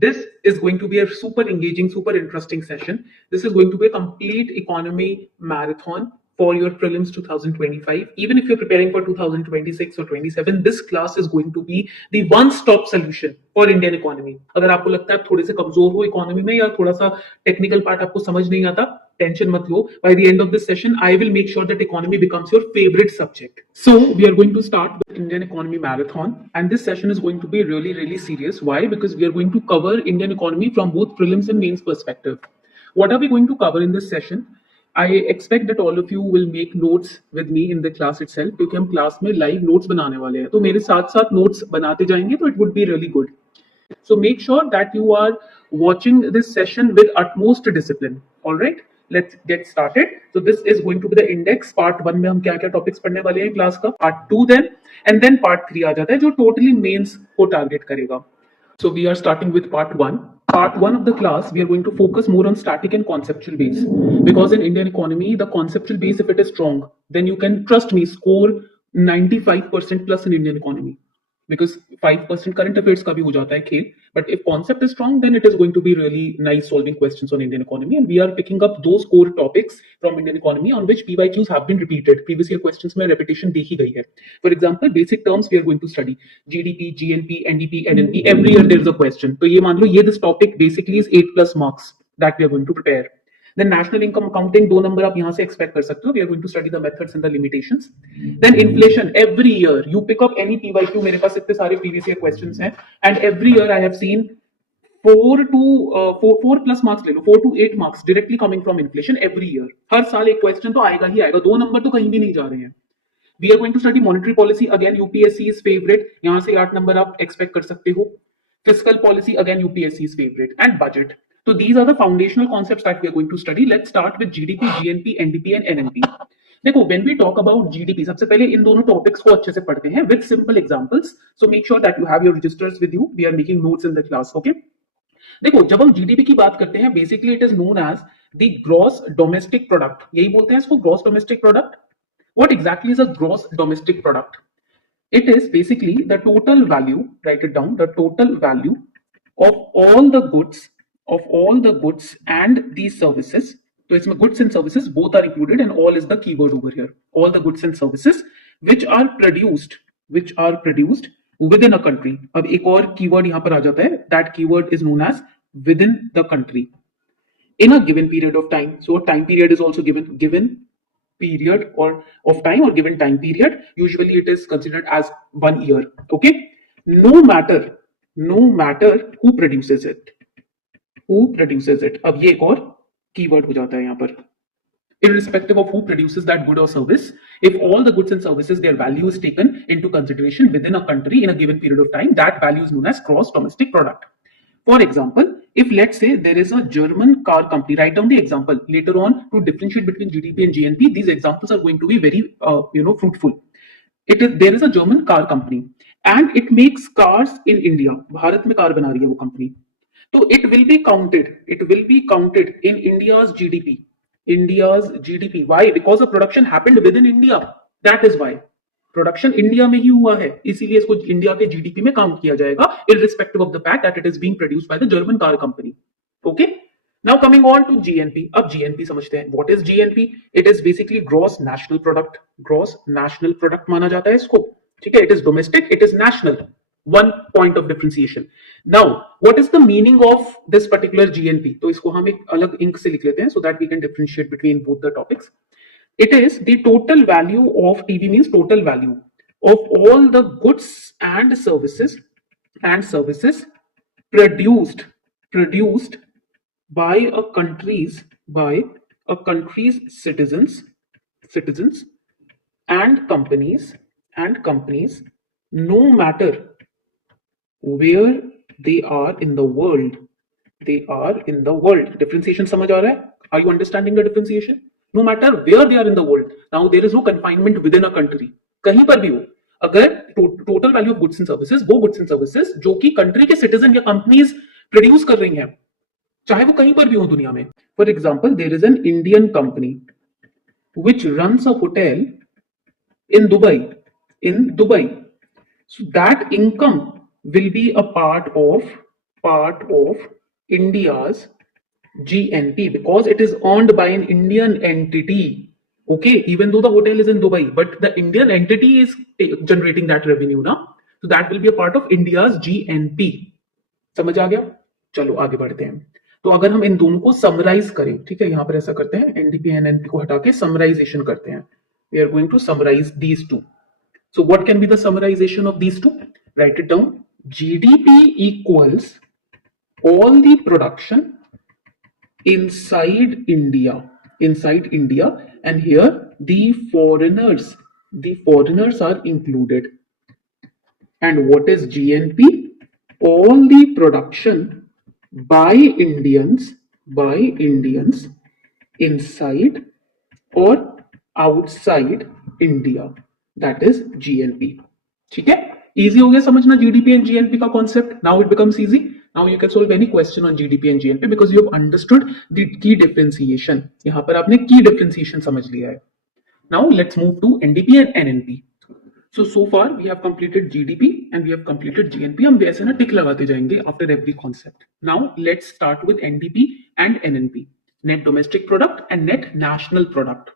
This is going to be a super engaging, super interesting session. This is going to be a complete economy marathon for your prelims 2025. Even if you're preparing for 2026 or 27, this class is going to be the one stop solution for Indian economy. अगर आपको लगता है आप थोड़े से कमजोर हो economy में या थोड़ा सा टेक्निकल पार्ट आपको समझ नहीं आता, टेंशन मत लो. By the end of this session, I will make sure that economy becomes your favorite subject. So we are going to start with Indian economy marathon, and this session is going to be really, really serious. Why? Because we are going to cover Indian economy from both prelims and mains perspective. What are we going to cover in this session? I expect that all of you will make notes with me in the class itself, क्योंकि हम class में live notes बनाने वाले हैं. तो मेरे साथ साथ नोट्स बनाते जाएंगे, तो it would be really good. So make sure that you are watching this session with utmost discipline. All right, let's get started. So this is going to be the index. Part 1 में हम क्या क्या topics पढ़ने वाले हैं class का, Part 2 then, and then Part 3 आ जाता है जो totally मेंस को टारगेट करेगा. So we are starting with Part 1. Part 1 of the class, we are going to focus more on static and conceptual base, because in Indian economy, the conceptual base, if it is strong, then you can, trust me, score 95% plus in Indian economy. Because 5% current affairs का भी हो जाता है खेल, but if concept is strong, then it is going to be really nice solving questions on Indian economy, and we are picking up those core topics from Indian economy on which PYQs have been repeated. Previous year questions में repetition देखी गई है. For example, basic terms we are going to study GDP, GNP, NDP, NNP. Every year there is a question. तो ये मान लो ये this topic basically is 8 plus marks that we are going to prepare. Then national income accounting 2 number आप यहाँ से expect कर सकते हो. We are going to study the methods and the limitations. Then inflation, every year you pick up any PYQ, मेरे पास इतने सारे previous year questions हैं, and every year I have seen 4 plus marks ले लो, 4 to 8 marks directly coming from inflation every year. हर साल एक question तो आएगा ही आएगा, 2 नंबर तो कहीं भी नहीं जा रहे हैं. We are going to study monetary policy, again UPSC is favorite, यहाँ से 8 नंबर आप expect कर सकते हो. Fiscal policy, again UPSC is favorite, and budget. So these are the foundational concepts that we are going to study. Let's start with GDP, GNP, NDP and NNP. देखो, when we talk about GDP, सबसे पहले इन दोनों topics को अच्छे से पढ़ते हैं with simple examples. So make sure that you have your registers with you. We are making notes in the class, okay? देखो, जब हम GDP की बात करते हैं, basically it is known as the gross domestic product. यही बोलते हैं इसको, gross domestic product. What exactly is a gross domestic product? It is basically the total value, write it down, the total value of all the goods and these services. So it's goods and services both are included, and all is the keyword over here. All the goods and services which are produced within a country. अब एक और keyword यहाँ पर आ जाता है. That keyword is known as within the country in a given period of time. So a time period is also given period or of time or given time period. Usually it is considered as 1 year. Okay. No matter who produces it. अब ये एक और keyword हो जाता है यहाँ पर. Irrespective of who produces that good or service, if all the goods and services, their value is taken into consideration within a country in a given period of time, that value is known as gross domestic product. For example, if let's say there is a German car company, write down the example later on to differentiate between GDP and GNP. These examples are going to be very fruitful. There is a German car company and it makes cars in India. Bharat में car बना रही है वो company. So it will be counted in India's GDP. Why? Because the production happened within India. That is why. Production India में ही हुआ है, इसीलिए इसको इंडिया के GDP में काउंट किया जाएगा, irrespective of the fact that it is being produced by the German car company. Okay? Now coming on to GNP. अब GNP समझते हैं. What is GNP? It is basically gross national product. Gross national product माना जाता है इसको. ठीक है? It is domestic, it is national. One point of differentiation. Now, what is the meaning of this particular GNP? तो इसको हम एक अलग इंक से लिख लेते हैं so that we can differentiate between both the topics. It is the total value of TV, means total value of all the goods and services produced by a country's citizens and companies, no matter where they are in the world. Differentiation समझ आ रहा है? Are you understanding the differentiation? No matter where they are in the world. Now there is no confinement within a country. कहीं पर भी हो, अगर total value of goods and services, वो goods and services जो कि country के citizen या companies produce कर रही हैं, चाहे वो कहीं पर भी हो दुनिया में. For example, there is an Indian company which runs a hotel in Dubai. So that income will be a part of part of India's GNP because it is owned by an Indian entity. Okay, even though the hotel is in Dubai, but the Indian entity is generating that revenue now. So that will be a part of India's GNP. समझ आ गया? चलो आगे बढ़ते हैं. तो अगर हम इन दोनों को समराइज करें, ठीक है, यहां पर ऐसा करते हैं, एनडीपी एनएनपी को हटा के समराइजेशन करते हैं. We are going to summarize these two. So what can be the summarization of these two? Write it down. GDP equals all the production inside India, and here the foreigners are included. And what is GNP? All the production by Indians inside or outside India. That is GNP. ठीक है, easy हो गया समझना GDP and GNP का concept. Now it becomes easy. Now you can solve any question on GDP and GNP because you have understood the key differentiation. यहाँ पर आपने key differentiation समझ लिया है. Now let's move to NDP and NNP. So far we have completed GDP and we have completed GNP. हम वैसे ना टिक लगाते जाएंगे after every concept. Now let's start with NDP and NNP. Net Domestic Product and Net National Product.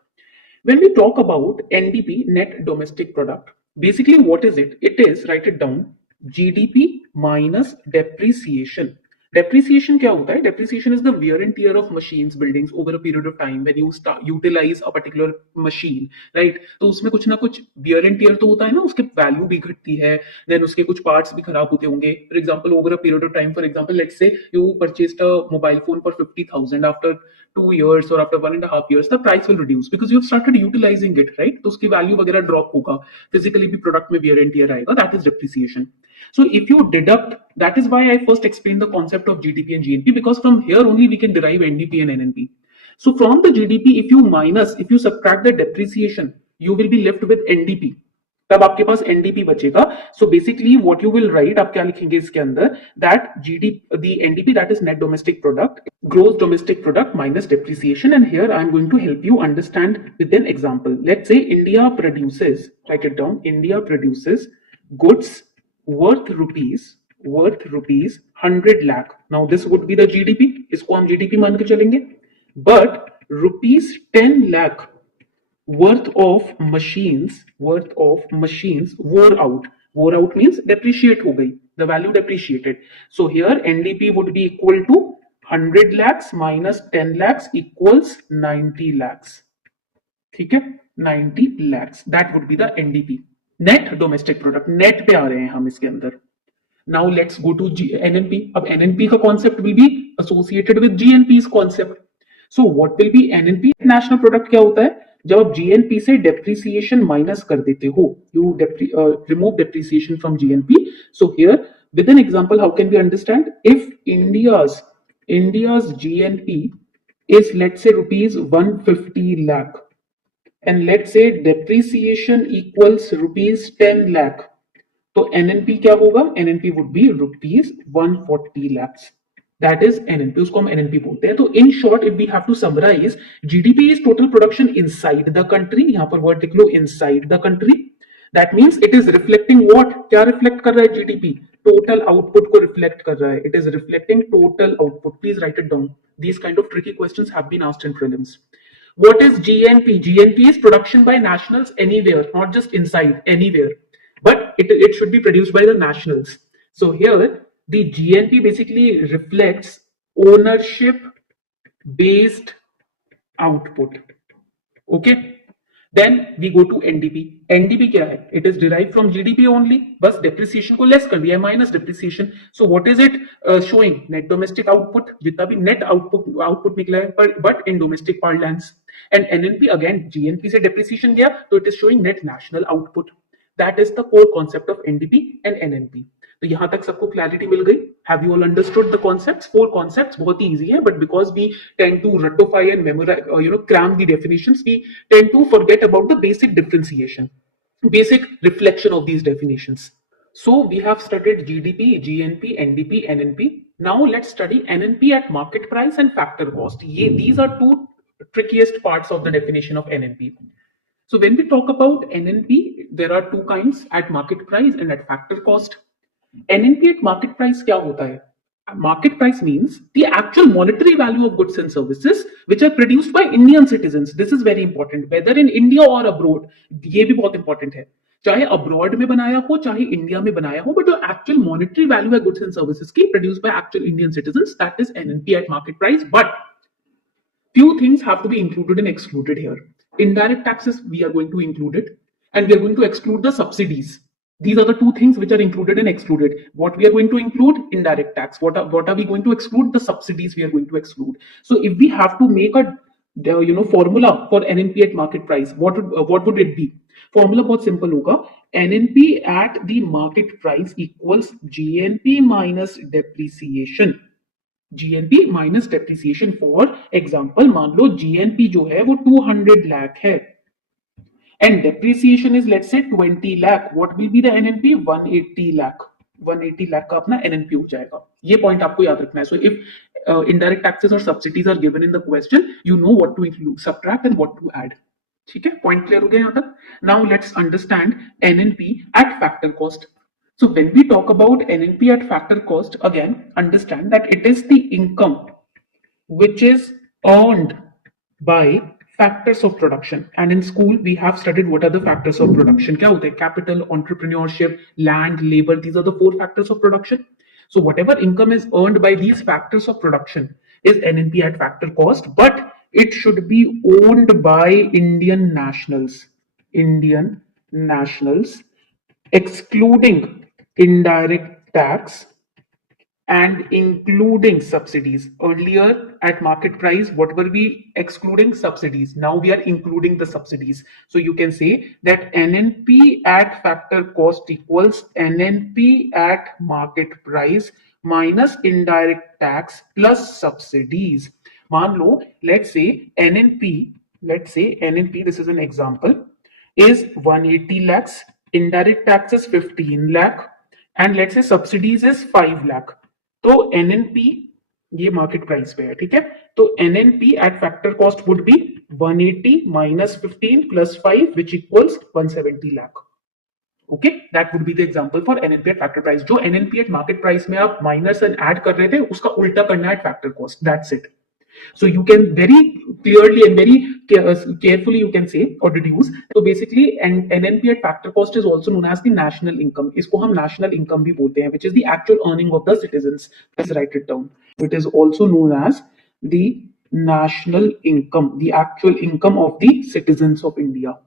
When we talk about NDP, net domestic product, basically what is it? It is, write it down, GDP minus depreciation. Depreciation क्या होता है? Depreciation is the wear and tear of machines, buildings over a period of time when you start utilize a particular machine, right? तो उसमें कुछ ना कुछ wear and tear तो होता है ना, उसके value भी घटती है, then उसके कुछ parts भी खराब होते होंगे. For example, over a period of time, for example, let's say you purchased a mobile phone for 50,000. After 2 years or after 1.5 years, the price will reduce because you have started utilizing it, right? तो उसकी value वगैरह drop होगा, physically भी product में wear and tear आएगा. That is depreciation. So if you deduct, that is why I first explained the concept of GDP and GNP, because from here only we can derive NDP and NNP. So from the GDP, if you subtract the depreciation, you will be left with NDP. तब आपके पास NDP बचेगा. So basically what you will write, आप क्या लिखेंगे इसके अंदर, that the NDP, that is net domestic product, gross domestic product minus depreciation. And here I am going to help you understand with an example. Let's say India produces, write it down, India produces goods worth rupees 100 lakh. Now this would be the GDP. इसको हम GDP मान के चलेंगे. But rupees 10 lakh worth of machines wore out. Wore out means depreciate हो गई. The value depreciated. So here NDP would be equal to 100 lakhs minus 10 lakhs equals 90 lakhs. ठीक है, 90 lakhs. That would be the NDP. Net domestic product. Net पे आ रहे हैं हम इसके अंदर. Now let's go to NNP. अब NNP का concept will be associated with GNP's concept. So what will be NNP? National product क्या होता है? जब आप GNP से depreciation minus कर देते हो, you remove depreciation from GNP. So here with an example, how can we understand? If India's GNP is, let's say, rupees 150 lakh, and let's say depreciation equals rupees 10 lakh, तो NNP क्या होगा? NNP would be rupees 140 lakhs. That is NNP. उसको हम NNP बोलते हैं. तो in short, if we have to summarize, GDP is total production inside the country. यहाँ पर word लिख लो, inside the country. That means it is reflecting what? क्या reflect कर रहा है GDP? Total output को reflect कर रहा है. It is reflecting total output. Please write it down. These kind of tricky questions have been asked in prelims. What is GNP? GNP is production by nationals anywhere, not just inside, anywhere. But it should be produced by the nationals. So here the GNP basically reflects ownership based output. Okay. Then we go to NDP. NDP क्या है? It is derived from GDP only. बस depreciation को less कर दिया, minus depreciation. So what is it showing? Net domestic output. जितना भी net output निकला है, but in domestic parlance. And NNP again, GNP से depreciation गया, तो it is showing net national output. That is the core concept of NDP and NNP. तो यहां तक सबको क्लैरिटी मिल गई. Have you all understood the concepts? 4 concepts बहुत ही easy है, but because we tend to ratify and memorize, cram the definitions, we tend to forget about the basic differentiation, basic reflection of these definitions. So we have studied GDP, GNP, NDP, NNP. Now let's study NNP at market price and factor cost. These are 2 trickiest parts of the definition of NNP. So when we talk about NNP, there are 2 kinds, at market price and at factor cost. NNP at market price क्या होता है? Market price means the actual monetary value of goods and services which are produced by Indian citizens. This is very important, whether in India or abroad. ये भी बहुत important है, चाहे abroad में बनाया हो चाहे इंडिया में बनाया हो, but the actual monetary value है goods and services की produced by actual Indian citizens, that is NNP at market price. But few things have to be included and excluded here. Indirect taxes, we are going to include it, and we are going to exclude the subsidies. These are the two things which are included and excluded. What we are going to include? Indirect tax. What are we going to exclude? The subsidies we are going to exclude. So if we have to make a formula for NNP at market price, what would it be? Formula बहुत simple होगा. NNP at the market price equals GNP minus depreciation. GNP minus depreciation. For example मान लो GNP जो है वो 200 लाख है and depreciation is let's say 20 lakh. What will be the NNP? 180 lakh. 180 lakh का अपना NNP हो जाएगा. ये पॉइंट आपको याद रखना है. So if indirect taxes or subsidies are given in the question, you know what to include, subtract and what to add. ठीक है, पॉइंट क्लियर हो गया यहाँ तक. Now let's understand NNP at factor cost. So when we talk about NNP at factor cost, again understand that it is the income which is earned by factors of production. And in school we have studied what are the factors of production. क्या होते हैं? Capital, entrepreneurship, land, labor. These are the 4 factors of production. So whatever income is earned by these factors of production is NNP at factor cost, but it should be owned by Indian nationals. Indian nationals, excluding indirect tax and including subsidies. Earlier at market price, what were we excluding? Subsidies. Now we are including the subsidies. So you can say that NNP at factor cost equals NNP at market price minus indirect tax plus subsidies. मान लो, let's say NNP, this is an example, is 180 lakhs, indirect tax is 15 lakh, and let's say subsidies is 5 lakh. तो NNP ये market price पे है, ठीक है. तो NNP at factor cost would be 180 minus 15 plus 5 which equals 170 lakh. Okay, that would be the example for NNP at factor price. जो NNP at market price में आप माइनस एंड ऐड कर रहे थे उसका उल्टा करना है at factor cost. That's it. So you can very clearly and very carefully you can say or deduce. So basically NNP at factor cost is also known as the national income. इसको हम national income भी बोलते हैं, which is the actual earning of the citizens. Please write it down. It is also known as the national income, the actual income of the citizens of India.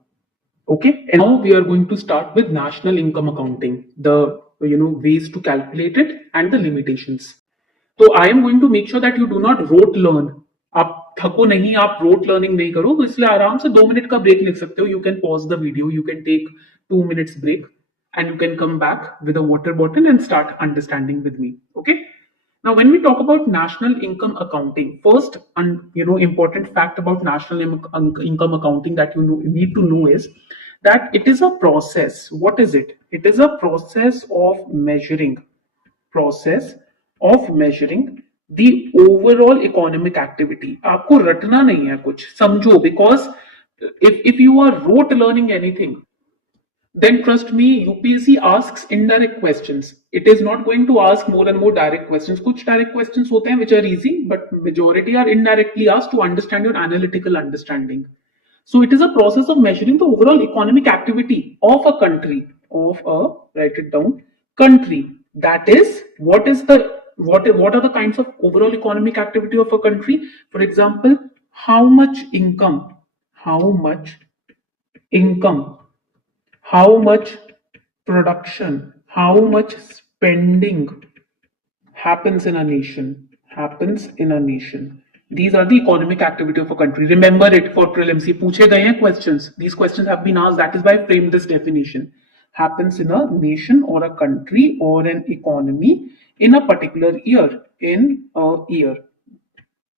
Okay, and now we are going to start with national income accounting, the ways to calculate it and the limitations. तो I am going to make sure that you do not rote learn. आप थको नहीं, आप rote learning नहीं करो, तो इसलिए आराम से 2 मिनट का ब्रेक लिख सकते हो. You can pause the video, you can take 2 minutes break and you can come back with a water bottle and start understanding with me. Okay, now when we talk about national income accounting, first important fact about national income accounting that you need to know is that it is a process. What is it? It is a process of measuring the overall economic activity. आपको रटना नहीं है, कुछ समझो, because if you are rote learning anything, then trust me, UPSC asks indirect questions. It is not going to ask more and more direct questions. कुछ direct questions होते हैं which are easy, but majority are indirectly asked to understand your analytical understanding. So it is a process of measuring the overall economic activity of a country, write it down, country. That is, what are the kinds of overall economic activity of a country? For example, how much income, how much production, how much spending happens in a nation. These are the economic activity of a country. Remember it for prelims. ये पूछे गए हैं questions. These questions have been asked. That is why I framed this definition. Happens in a nation or a country or an economy in a particular year.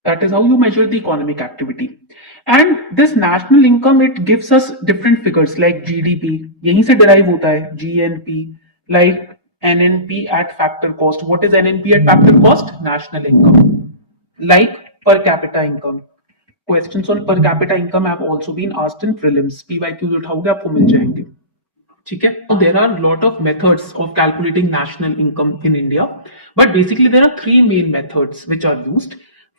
That is how you measure the economic activity. And this national income, it gives us different figures like GDP. यहीं से derive होता है. GNP, like NNP at factor cost. What is NNP at factor cost? National income. Like per capita income. Questions on per capita income have also been asked in prelims. PYQs उठाओगे आपको मिल जाएंगे. ठीक है. There are a lot of methods of calculating national income in India, but basically there are three main methods which are used.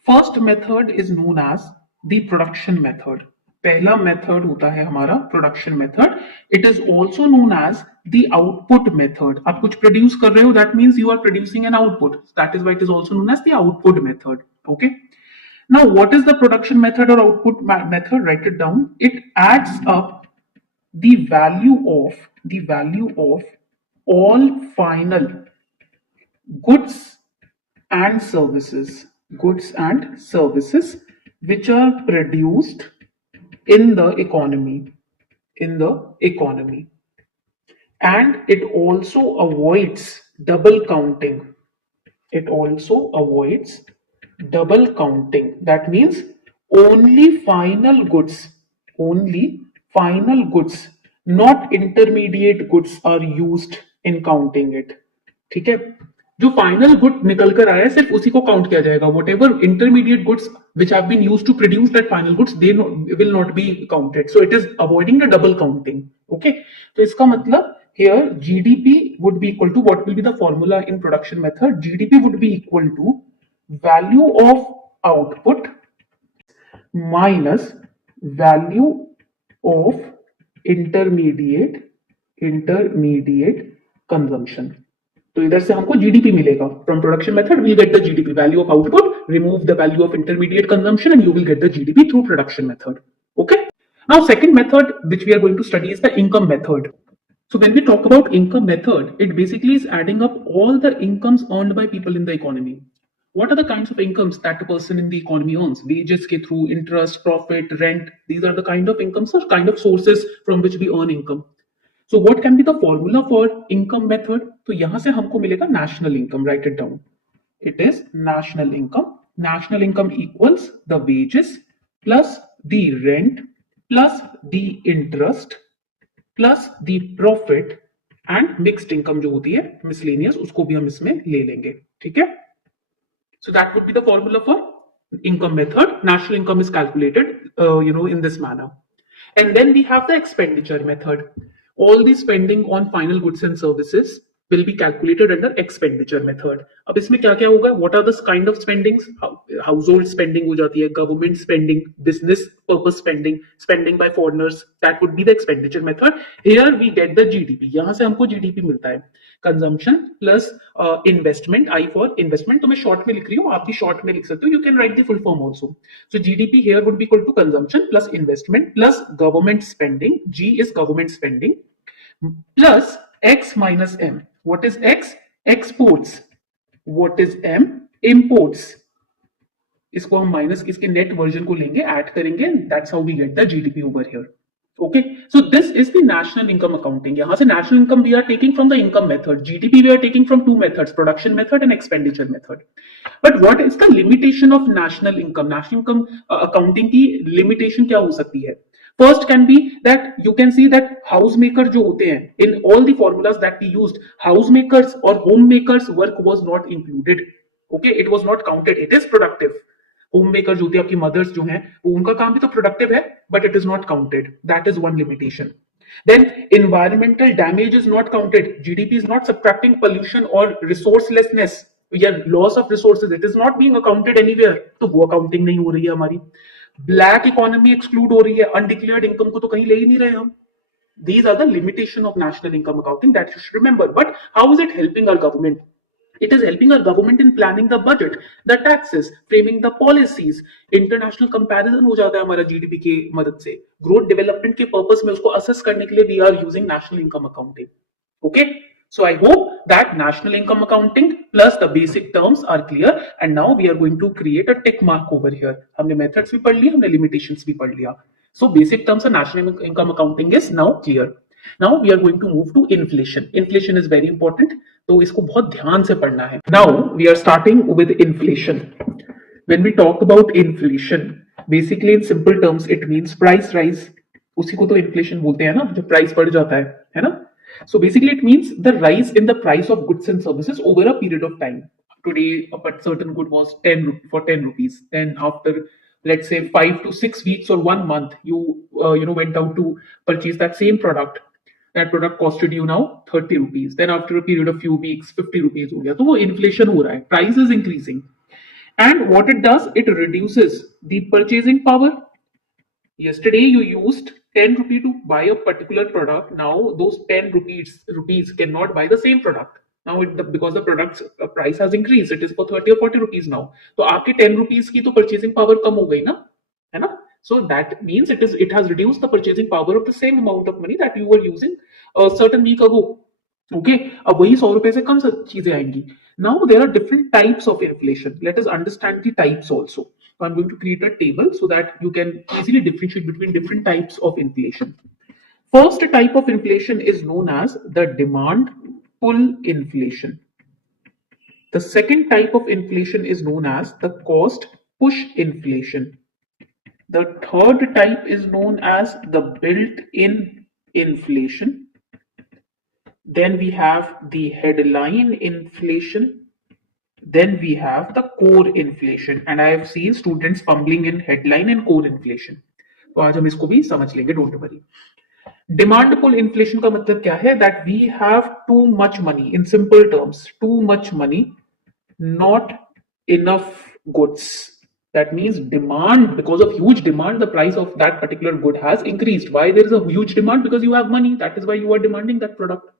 First method is known as the production method. पहला method होता है हमारा production method. It is also known as the output method. आप कुछ produce कर रहे हो, that means you are producing an output, that is why it is also known as the output method. Okay. Now, what is the production method or output method? Write it down. It adds up the value of all final goods and services which are produced in the economy, and it also avoids double counting. That means only final goods, not intermediate goods are used in counting it. ठीक है. जो final good निकल कर आया है सिर्फ उसी को काउंट किया जाएगा. Whatever intermediate goods which have been used to produce that final goods, they will not be counted. So it is avoiding the double counting. Okay. तो इसका मतलब here GDP would be equal to, what will be the formula in production method? GDP would be equal to value of output minus value of intermediate consumption. तो इधर से हमको GDP मिलेगा. From production method we'll get the GDP, value of output, remove the value of intermediate consumption and you will get the GDP through production method. Okay. Now second method which we are going to study is the income method. So when we talk about income method, it basically is adding up all the incomes earned by people in the economy. What are the kinds of incomes that a person in the economy earns? Wages ke through, interest, profit, rent. These are the kind of incomes or kind of sources from which we earn income. So what can be the formula for income method? तो यहाँ से हमको मिलेगा national income. Write it down. It is national income. National income equals the wages plus the rent plus the interest plus the profit and mixed income जो होती है miscellaneous, उसको भी हम इसमें ले लेंगे. ठीक है. So that would be the formula for income method. National income is calculated in this manner. And then we have the expenditure method. All the spending on final goods and services will be calculated under expenditure method. अब इसमें क्या क्या होगा? What are the kind of spendings? Household spending हो जाती है, government spending, business purpose spending, spending by foreigners. That would be the expenditure method. Here we get the GDP. यहाँ से हमको GDP मिलता है. Consumption plus investment. I for investment. तो मैं short में लिख रही हूँ, आप भी short में लिख सकते हो. You can write the full form also. So GDP here would be equal to consumption plus investment plus government spending. G is government spending plus X minus M. What is X? Exports. What is M? Imports. इसको हम minus इसके net version को लेंगे, add करेंगे. That's how we get the GDP over here. Okay, so this is the national income accounting. यहाँ से national income we are taking from the income method. GDP we are taking from two methods, production method and expenditure method. But what is the limitation of national income? National income accounting की limitation क्या हो सकती है? First can be that you can see that housemaker जो होते हैं, in all the formulas that we used, housemakers or homemakers work was not included. Okay, it was not counted. It is productive. Home maker जो होती है आपकी mother's जो हैं, वो उनका काम भी तो प्रोडक्टिव है, but it is not counted. That is one limitation. Then environmental damage is not counted. GDP is not subtracting pollution और रिसोर्सलेसनेस या loss of resources. It is not being accounted anywhere. तो वो accounting नहीं हो रही है हमारी. Black economy exclude हो रही है. अनडिक्लेयर्ड इनकम को तो कहीं ले ही नहीं रहे हम. These are the limitation of national income accounting that you should remember. But how is it helping our government? It is helping our government in planning the budget, the taxes, framing the policies. International comparison हो जाता है हमारा GDP की मदद से. Growth development के purpose में उसको असेस करने के लिए we are using national income accounting. Okay, so I hope that national income accounting plus the basic terms are clear. And now we are going to create a tick mark over here. हमने methods भी पढ़ लिया, हमने limitations भी पढ़ लिया. So basic terms of national income accounting is now clear. Now we are going to move to inflation. Inflation is very important. तो इसको बहुत ध्यान से पढ़ना है. Now we are starting with inflation. When we talk about inflation, basically in simple terms it means price rise. उसी को तो inflation बोलते हैं ना, जब price बढ़ जाता है ना? So basically it means the rise in the price of goods and services over a period of time. Today a certain good was 10 rupees. Then after let's say 5 to 6 weeks or 1 month, you went out to purchase that same product. that product costed you now 30 rupees, then after a period of few weeks 50 rupees हो गया, तो वो inflation हो रहा है, price is increasing. And what it does, it reduces the purchasing power. Yesterday you used 10 rupee to buy a particular product. Now those 10 rupees cannot buy the same product. Now because the product's price has increased, it is for 30 or 40 rupees now. तो आपके 10 rupees की तो purchasing power कम हो गई ना, है ना? So that means it has reduced the purchasing power of the same amount of money that you were using a certain week ago. Okay, अब वही 100 रुपए से कम चीजें आएंगी. Now there are different types of inflation. Let us understand the types also. So I'm going to create a table so that you can easily differentiate between different types of inflation. First type of inflation is known as the demand pull inflation. The second type of inflation is known as the cost push inflation. The third type is known as the built-in inflation. Then we have the headline inflation. Then we have the core inflation, and I have seen students fumbling in headline and core inflation. तो आज हम इसको भी समझ लेंगे, don't worry. Demand pull inflation का मतलब क्या है? That we have too much money. In simple terms, too much money, not enough goods. That means demand, because of huge demand, the price of that particular good has increased. Why there is a huge demand? Because you have money. That is why you are demanding that product.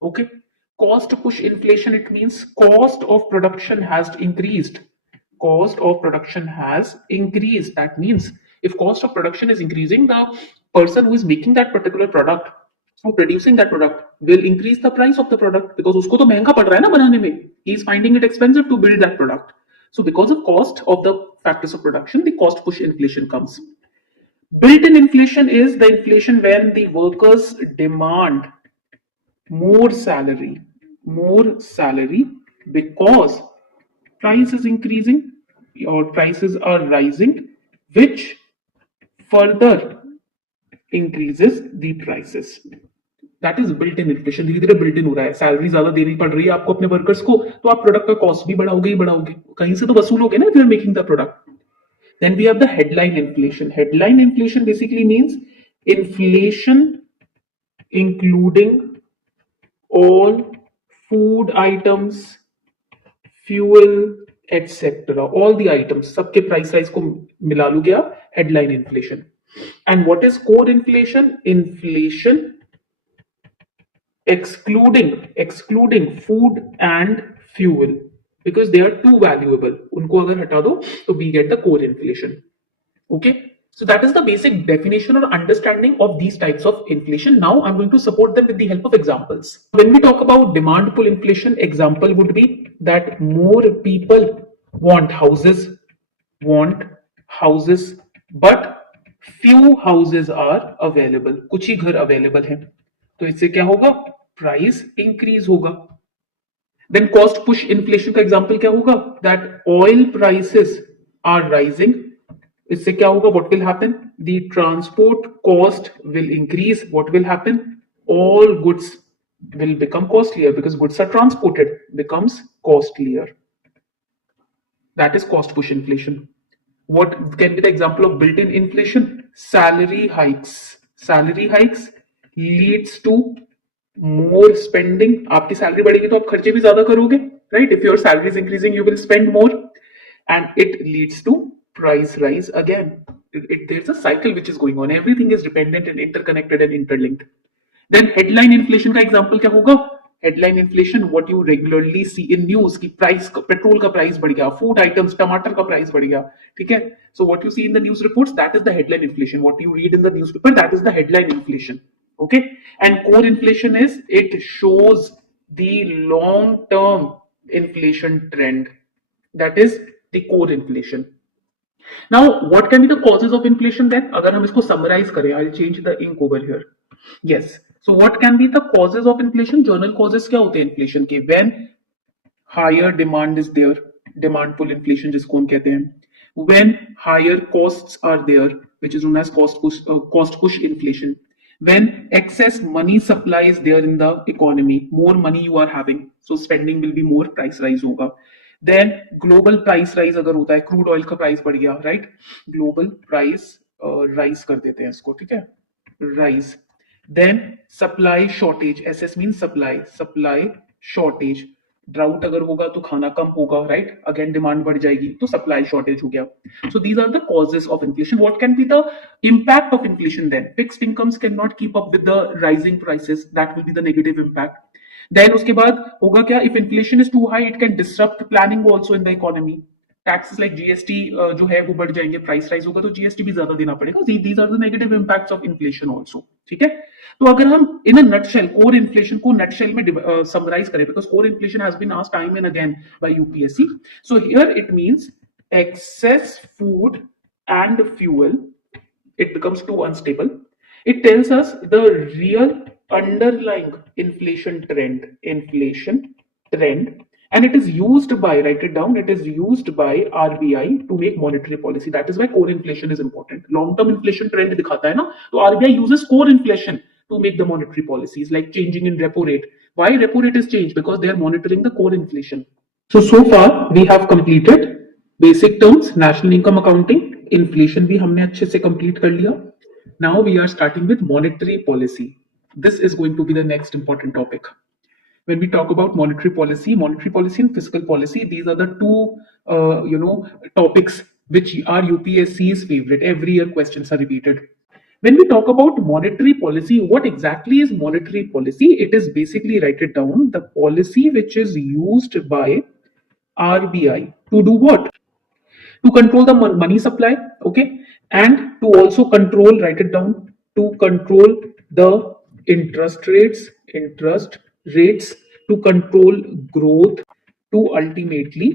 Okay. Cost push inflation, it means cost of production has increased. Cost of production has increased. That means if cost of production is increasing, the person who is making that particular product or producing that product will increase the price of the product, because उसको तो महंगा पड़ रहा है ना बनाने में. He is finding it expensive to build that product. So because of cost of the factors of production, the cost push inflation comes. Built-in inflation is the inflation when the workers demand more salary because price is increasing or prices are rising, which further increases the prices. That is built in inflation. धीरे धीरे built in हो रहा है, salary ज्यादा देनी पड़ रही है आपको अपने वर्कर्स को, तो आप प्रोडक्ट का कॉस्ट भी बढ़ाओगे ही बढ़ाओगे, कहीं से तो वसूलोगे ना if you are making the product. Then we have the headline inflation. Headline inflation basically means inflation including all food items, fuel, etc. All the items, सबके price rise को मिला लोगे आप, headline inflation. And what is core inflation? Inflation excluding food and fuel, because they are too valuable. उनको अगर हटा दो तो we get the core inflation. Okay. So that is the basic definition or understanding of these types of inflation. Now I'm going to support them with the help of examples. When we talk about demand pull inflation, example would be that more people want houses, but few houses are available. कुछ ही घर available हैं, तो इससे क्या होगा? Price increase होगा. Then cost push inflation का example क्या होगा? That oil prices are rising. इससे क्या होगा? What will happen? The transport cost will increase. What will happen? All goods will become costlier because goods are transported, becomes costlier. That is cost push inflation. What can be the example of built-in inflation? Salary hikes. Salary hikes leads to more spending. आपकी salary बढ़ेगी तो आप खर्चे भी ज्यादा करोगे, right? If your salary is increasing, you will spend more, and it leads to price rise again. There's a cycle which is going on. Everything is dependent and interconnected and interlinked. Then headline inflation का example क्या होगा? Headline inflation, what you regularly see in news कि price, petrol का price बढ़ गया, food items, टमाटर का price बढ़ गया, ठीक है? So what you see in the news reports, that is the headline inflation. What you read in the newspaper, that is the headline inflation. Okay? And core inflation is, it shows the long-term inflation trend. That is the core inflation. Now, what can be the causes of inflation then? अगर हम इसको summarize करें, I'll change the ink over here. Yes. So what can be the causes of inflation? Journal causes क्या होते हैं inflation के? When higher demand is there, demand pull inflation जिसको हम कहते हैं. When higher costs are there, which is known as cost push inflation. When excess money supply is there in the economy, more money you are having, so spending will be more, price rise होगा. Then global price rise अगर होता है, crude oil का price बढ़ गया, right? Global price rise कर देते हैं इसको, ठीक है? Rise. Then supply shortage, SS mean supply, supply shortage, drought अगर होगा तो खाना कम होगा, राइट, अगेन डिमांड बढ़ जाएगी तो सप्लाई शॉर्टेज हो गया. So these are the causes of inflation. What can be the impact of inflation? Then fixed incomes cannot keep up with the rising prices, that will be the negative impact. Then उसके बाद होगा क्या, if inflation is too high it can disrupt planning also in the economy. Taxes like GST जो है वो बढ़ जाएंगे, price rise होगा तो जीएसटी भी ज्यादा देना पड़ेगा. These are the negative impacts of inflation also. ठीक है, तो अगर हम in a nutshell core inflation को नटशेल में समराइज करें, because core inflation has been asked time and again by UPSC. So here it means excess food and fuel, it becomes too unstable. It tells us the real underlying inflation trend, and it is used by, write it down, it is used by RBI to make monetary policy. That is why core inflation is important. Long term inflation trend दिखाता है ना, तो RBI uses core inflation to make the monetary policies, like changing in repo rate. Why repo rate is changed? Because they are monitoring the core inflation. So far we have completed basic terms, national income accounting, inflation भी हमने अच्छे से complete कर लिया. Now we are starting with monetary policy. This is going to be the next important topic. When we talk about monetary policy and fiscal policy, these are the two topics which are UPSC's favorite. Every year questions are repeated. When we talk about monetary policy, what exactly is monetary policy? It is basically, write it down, the policy which is used by RBI to do what? To control the money supply, okay, and to also control, write it down, to control the interest rates, to control growth, to ultimately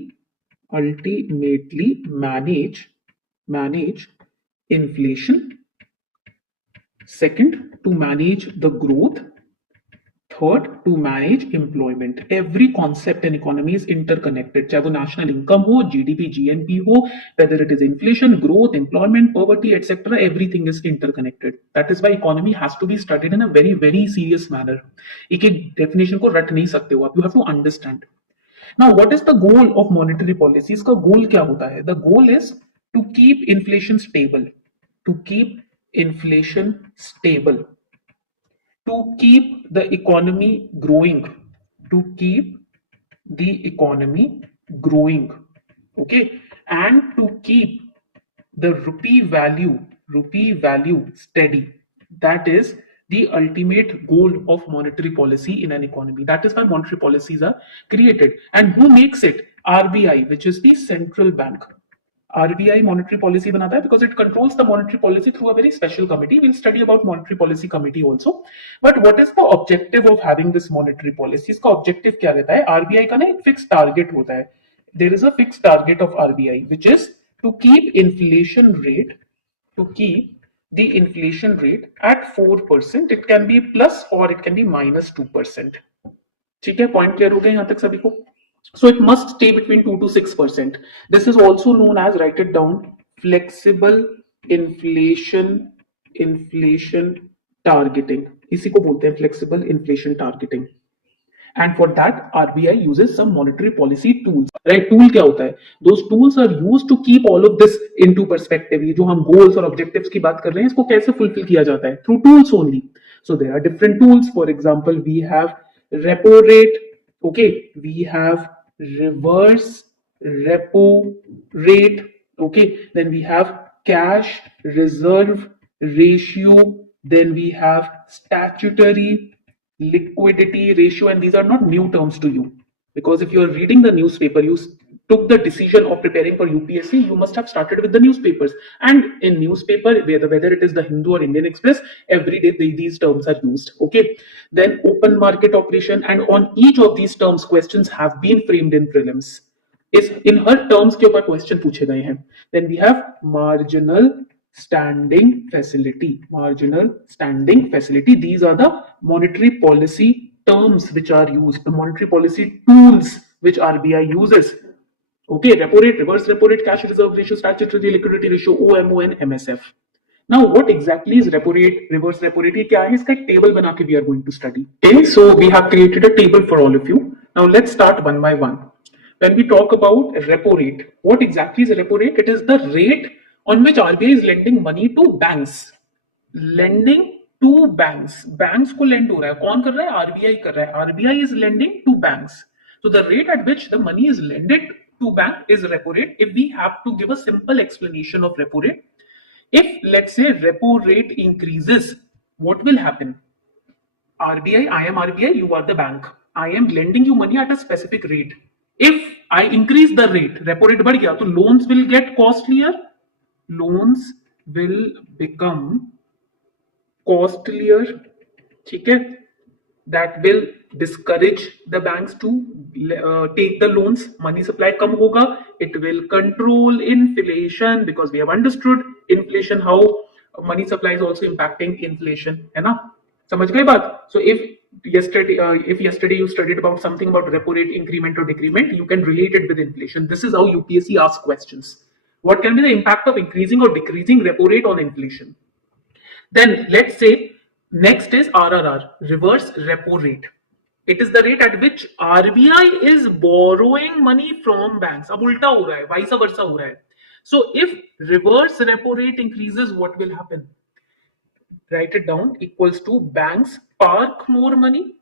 manage inflation. Second, to manage the growth. Third, to manage employment. Every concept in economy is interconnected. चाहे वो national income हो, GDP, GNP हो, whether it is inflation, growth, employment, poverty, etc., everything is interconnected. That is why economy has to be studied in a very, very serious manner. एक एक definition को रट नहीं सकते हो आप. You have to understand. Now, what is the goal of monetary policy? इसका goal क्या होता है? The goal is to keep inflation stable. To keep inflation stable. To keep the economy growing, okay, and to keep the rupee value steady. That is the ultimate goal of monetary policy in an economy. That is why monetary policies are created. And who makes it? RBI, which is the central bank. RBI monetary policy banata hai because it controls the monetary policy through a very special committee. We'll study about monetary policy committee also. But what is the objective of having this monetary policy? इसका objective क्या रहता है? RBI का ना एक fixed target होता है. There is a fixed target of RBI, which is to keep the inflation rate at 4%. It can be plus or it can be minus 2%. ठीक है, point clear हो गया यहाँ तक सभी को? So it must stay between 2 to 6%. This is also known as, write it down, flexible inflation targeting. इसी को बोलते हैं flexible inflation targeting. And for that, RBI uses some monetary policy tools. Right? Tool क्या होता है? Those tools are used to keep all of this into perspective. ये जो हम goals और objectives की बात कर रहे हैं, इसको कैसे fulfill किया जाता है? Through tools only. So there are different tools. For example, we have repo rate. Okay, we have reverse repo rate. Okay, then we have cash reserve ratio. Then we have statutory liquidity ratio, and these are not new terms to you, because if you are reading the newspaper, you took the decision of preparing for UPSC, you must have started with the newspapers, and in newspaper, whether it is the Hindu or Indian Express, every day these terms are used. Okay, then open market operation, and on each of these terms questions have been framed in prelims. Is in her terms के ऊपर question पूछे गए हैं. Then we have marginal standing facility. These are the monetary policy terms which are used, the monetary policy tools which RBI uses. Okay, repo rate, reverse repo rate, cash reserve ratio, statutory liquidity ratio, OMO and MSF. Now, what exactly is repo rate, reverse repo rate? ये क्या है? इसका एक table बना के we are going to study. Okay, so we have created a table for all of you. Now let's start one by one. When we talk about repo rate, what exactly is a repo rate? It is the rate on which RBI is lending money to banks. Lending to banks, banks को lend हो रहा है, कौन कर रहा है? RBI कर रहा है, RBI is lending to banks. So the rate at which the money is lended to bank is repo rate. If we have to give a simple explanation of repo rate, if let's say repo rate increases, what will happen? RBI, I am RBI, you are the bank. I am lending you money at a specific rate. If I increase the rate, repo rate बढ़ गया, तो loans will get costlier. Loans will become costlier. ठीक है? That will discourage the banks to take the loans. Money supply कम होगा. It will control inflation because we have understood inflation, how money supply is also impacting inflation. है ना? समझ गए बात? So if yesterday you studied about something about repo rate increment or decrement, you can relate it with inflation. This is how UPSC asks questions. What can be the impact of increasing or decreasing repo rate on inflation? Then let's say next is RRR, reverse repo rate. It is the rate at which RBI is borrowing money from banks. अब उल्टा हो रहा है, vice versa हो रहा है. So if reverse repo rate increases, what will happen? Write it down, equals to banks park more money,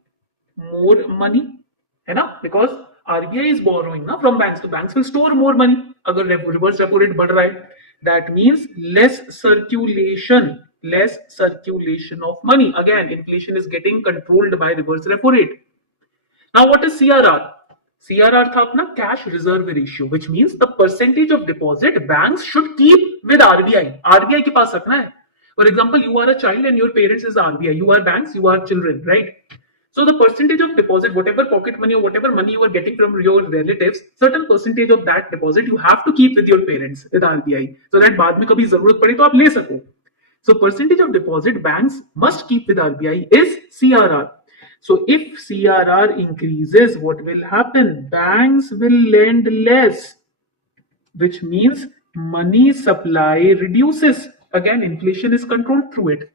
है ना? Because RBI is borrowing ना from banks, so banks will store more money. अगर reverse repo rate बढ़ रहा है, that means less circulation of money. Again, inflation is getting controlled by reverse repo rate. Now what is CRR? CRR था अपना cash reserve ratio, which means the percentage of deposit banks should keep with RBI. RBI के पास रखना है. For example, you are a child and your parents is RBI. You are banks, you are children, right? So the percentage of deposit, whatever pocket money or whatever money you are getting from your relatives, certain percentage of that deposit you have to keep with your parents, with RBI, so that बाद में कभी जरूरत पड़े तो आप ले सको. So percentage of deposit banks must keep with RBI is CRR. So if CRR increases, what will happen? Banks will lend less, which means money supply reduces. Again, inflation is controlled through it.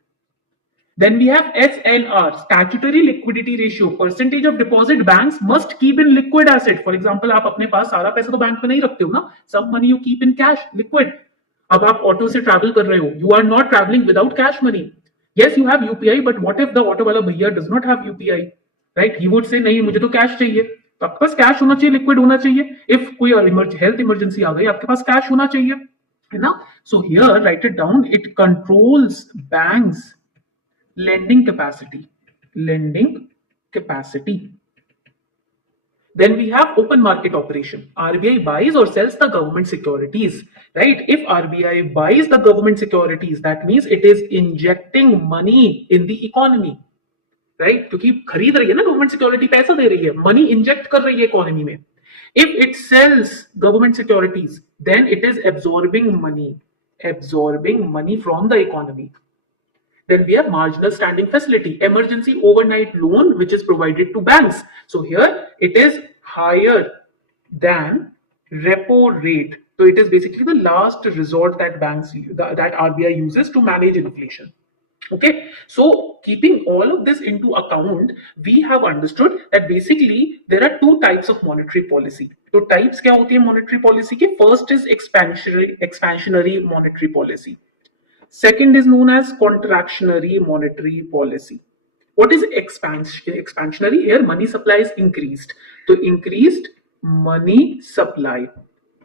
Then we have SLR, statutory liquidity ratio, percentage of deposit banks must keep in liquid asset. For example, आप अपने पास सारा पैसा तो bank में नहीं रखते हो ना, some money you keep in cash, liquid. अब आप ऑटो से ट्रैवल कर रहे हो, you are not traveling without cash money. Yes, you have UPI, but what if the auto वाला भैया does not have UPI, right? He would say नहीं, मुझे तो कैश चाहिए. तो आपके पास कैश होना चाहिए, लिक्विड होना चाहिए. If कोई हेल्थ इमरजेंसी आ गई, आपके पास कैश होना चाहिए, है ना? So here, write it down. It controls banks' lending capacity. Then we have open market operation. RBI buys or sells the government securities, right? If RBI buys the government securities, that means it is injecting money in the economy, right? क्योंकि खरीद रही है ना government security, पैसा दे रही है, money inject कर रही है इकोनॉमी में. If it sells government securities, then it is absorbing money from the economy. Then we have marginal standing facility, emergency overnight loan, which is provided to banks. So here it is higher than repo rate. So it is basically the last resort that that RBI uses to manage inflation. Okay, so keeping all of this into account, we have understood that basically there are two types of monetary policy. So types क्या होती है monetary policy के? First is expansionary monetary policy. Second is known as contractionary monetary policy. What is expansionary? Here money supply is increased. तो increased money supply.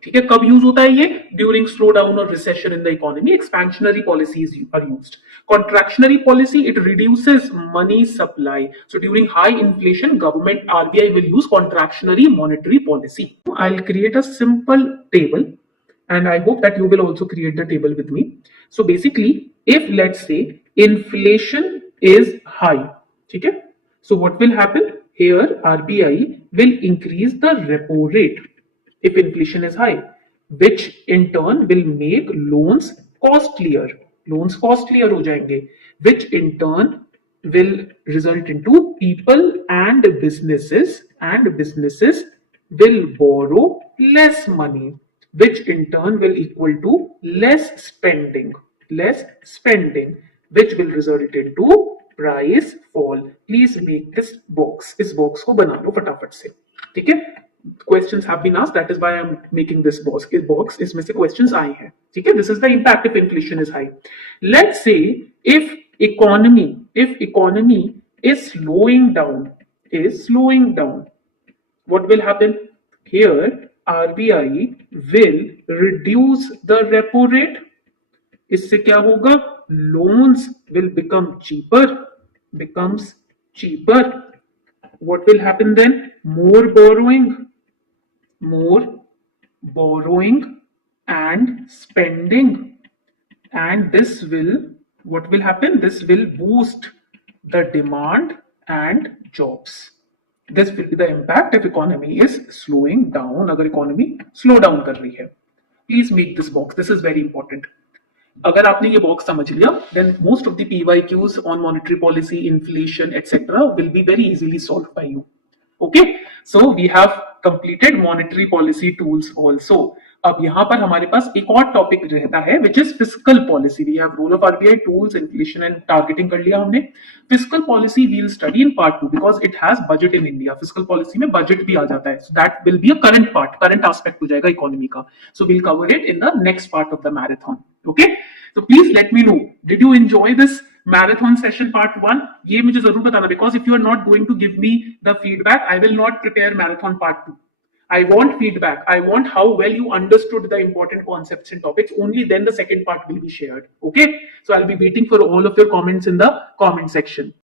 ठीक है, कब use होता है ये? ड्यूरिंग स्लो डाउन और recession in the economy, expansionary policies are used. Contractionary policy, it reduces money supply. So during high inflation, government RBI will use contractionary monetary policy. I will create a simple table and I hope that you will also create the table with me. So basically, if let's say inflation is high, okay, so what will happen? Here RBI will increase the repo rate if inflation is high, which in turn will make loans costlier. Loans costlier हो जाएंगे, which in turn will result into people and businesses will borrow less money, which in turn will equal to less spending, which will result into price fall. Please make this box. इस box को बना लो फटाफट से, ठीक है? Questions have been asked. That is why I am making this box. इसमें से questions आए हैं, ठीक है? This is the impact if inflation is high. Let's say if economy if economy is slowing down, what will happen? Here, RBI will reduce the repo rate. इससे क्या होगा? Loans will become cheaper, becomes cheaper. What will happen then? More borrowing and spending. And this will, what will happen? This will boost the demand and jobs. This will be the impact if economy is slowing down. अगर economy slow down कर रही है, please make this box. This is very important. अगर आपने ये box समझ लिया, then most of the PYQs on monetary policy, inflation, etc. will be very easily solved by you. Okay, so we have completed monetary policy tools also. अब यहाँ पर हमारे पास एक और टॉपिक रहता है which is fiscal policy. We have role of RBI, tools, inflation and targeting कर लिया हमने. Fiscal policy we'll study in part 2 because it has budget in India. Fiscal policy में बजट भी आ जाता है, so that will be a current part, current aspect हो जाएगा इकोनॉमी का. So we'll cover it in the next part of the marathon. Okay, so please let me know, did you enjoy this marathon session part 1? ये मुझे जरूर बताना, because if you are not going to give me the feedback, I will not prepare marathon part 2. I want feedback. I want how well you understood the important concepts and topics. Only then the second part will be shared. Okay, so I'll be waiting for all of your comments in the comment section.